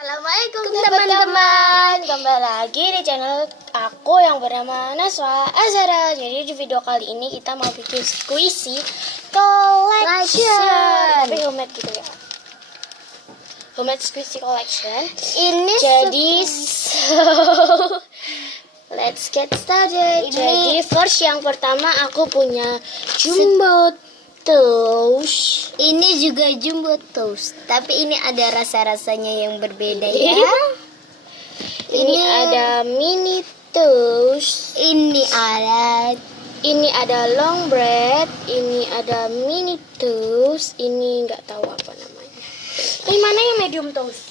Assalamualaikum teman-teman, kembali lagi di channel aku yang bernama Naswa Azhara. Jadi di video kali ini kita mau bikin squishy collection, tapi homemade gitu ya, homemade squishy collection. Ini Jadi let's get started. Jadi first yang pertama aku punya jumbo toast. Ini juga jumbo toast, tapi ini ada rasa-rasanya yang berbeda ya. Ini ada mini toast. Ini ada long bread. Ini ada mini toast. Ini nggak tahu apa namanya. Ini mana yang medium toast?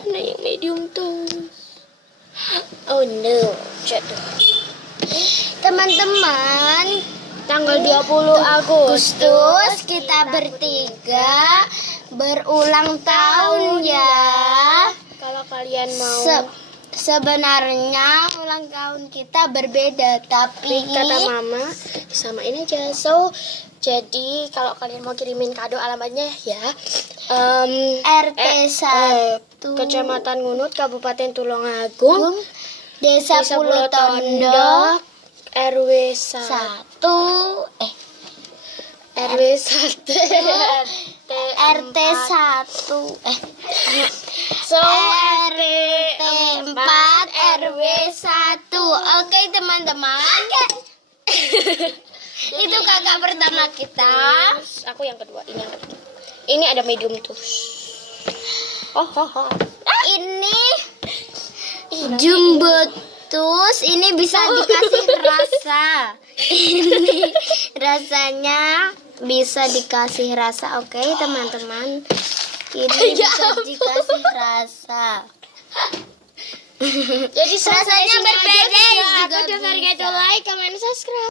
Mana yang medium toast? Oh no, jatuh. teman-teman, Tanggal 20 Agustus kita bertiga berulang tahun ya. Kalau kalian mau Sebenarnya ulang tahun kita berbeda, tapi kata mama samain aja. So jadi kalau kalian mau kirimin kado alamatnya ya RT 1 Kecamatan Ngunut, Kabupaten Tulungagung, Desa Pulau Tondo, RW 1 RW 1 RT 1 So RT 4 RW 1. Oke teman-teman, itu kakak pertama kita. aku yang kedua, ini yang ketiga. Ini ada medium toast. Ini jumbo toast, ini bisa dikasih rasa. Ini rasanya bisa dikasih rasa, oke teman-teman. Ini bisa dikasih rasa. Jadi Rasanya berbeda juga Jangan lupa like, comment, subscribe.